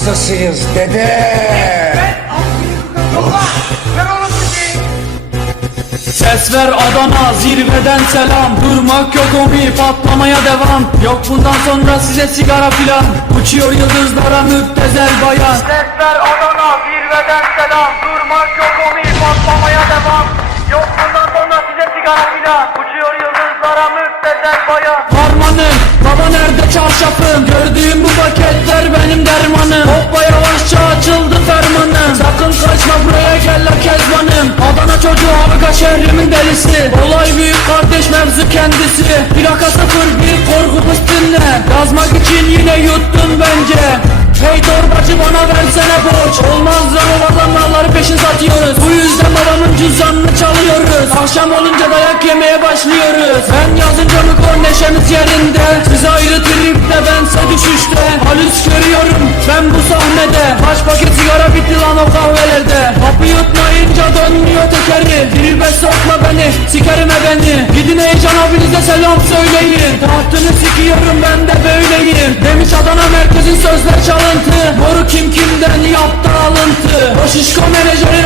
hastasıyız dede. Ses ver Adana, zirveden selam. Durmak yok omi, patlamaya devam. Yok bundan sonra size sigara filan. Uçuyor yıldızlara müptezel bayan. Ses ver Adana, zirveden selam. Durmak yok omi, patlamaya devam. Yok bundan sonra size sigara filan. Uçuyor yıldızlara müptezel bayan. Harmanım, baba nerede çarşafım? Gördüğüm bu paketler benim dermanım. Hoppa yavaşça açıldı fermanım. Sakın kaçma buraya gel la kezbanım. Adana çocuğu Arka şehrimin delisi. Olay büyük kardeş, mevzu kendisi. Plaka 01 korkumuz dinle. Yazmak için yine yuttun bence. Hey torbacı bana versene borç. Olmaz lan o adamlarları peşin satıyoruz. Bu yüzden babamın cüzdanını çalıyoruz. Akşam olunca dayak yemeye başlıyoruz. Ben yazınca mıkor neşemiz yerinde. Siz ayrı tripte bense düşüşte. Halüs görüyorum ben bu sahnede. Kaç paket sigara bitti lan o kahvelerde. Kapı yutmayınca dönmüyor tekeri. Tribe sokma beni, sikerime beni. Gidin heyecan abinize selam söyleyin. Tahtını sikiyorum ben de böyleyim. Demiş Adana merkezin sözler çalıntı. Moru kim kimden yaptı alıntı. O şişko menajeri